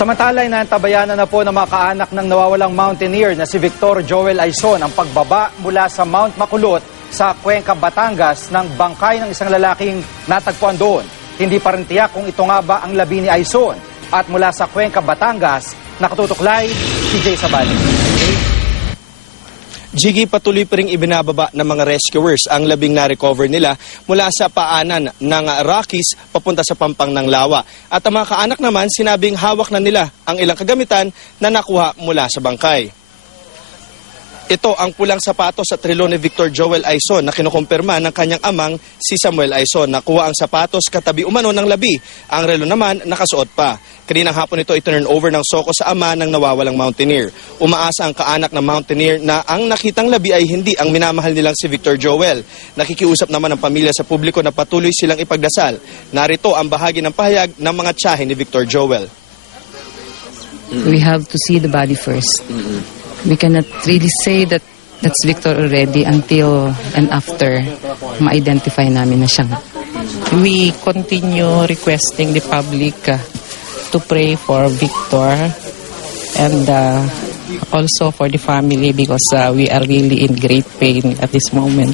Samantala, inantabayanan na po ng mga kaanak ng nawawalang mountaineer na si Victor Joel Aizon ang pagbaba mula sa Mount Makulot sa Cuenca, Batangas ng bangkay ng isang lalaking natagpuan doon. Hindi pa rin tiyak kung ito nga ba ang labi ni Aizon. At mula sa Cuenca, Batangas, nakatutuklay si Jay Sabali. Jiggy, patuloy pa rin ibinababa ng mga rescuers ang labing na-recover nila mula sa paanan ng Rockies papunta sa pampang ng Lawa. At ang mga kaanak naman, sinabing hawak na nila ang ilang kagamitan na nakuha mula sa bangkay. Ito ang pulang sapatos at relo ni Victor Joel Aizon na kinukumpirma ng kanyang amang si Samuel Aizon. Nakuha ang sapatos katabi umano ng labi. Ang relo naman nakasuot pa. Kaninang hapon ito iturn over ng Soko sa ama ng nawawalang mountaineer. Umaasa ang kaanak ng mountaineer na ang nakitang labi ay hindi ang minamahal nilang si Victor Joel. Nakikiusap naman ang pamilya sa publiko na patuloy silang ipagdasal. Narito ang bahagi ng pahayag ng mga tiyahin ni Victor Joel. We have to see the body first. We cannot really say that that's Victor already until and after ma-identify namin na siyang. We continue requesting the public to pray for Victor and also for the family because we are really in great pain at this moment.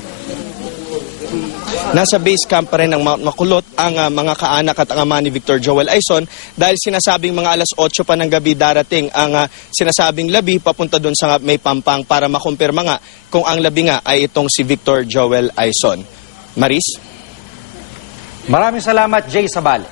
Nasa base camp pa rin ng Mount Makulot ang mga kaanak at ang ama ni Victor Joel Aizon dahil sinasabing mga alas 8 pa ng gabi darating ang sinasabing labi papunta doon sa may pampang para makumpirma nga kung ang labi nga ay itong si Victor Joel Aizon. Maris? Maraming salamat, Jay Sabali.